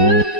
Thank mm -hmm. you.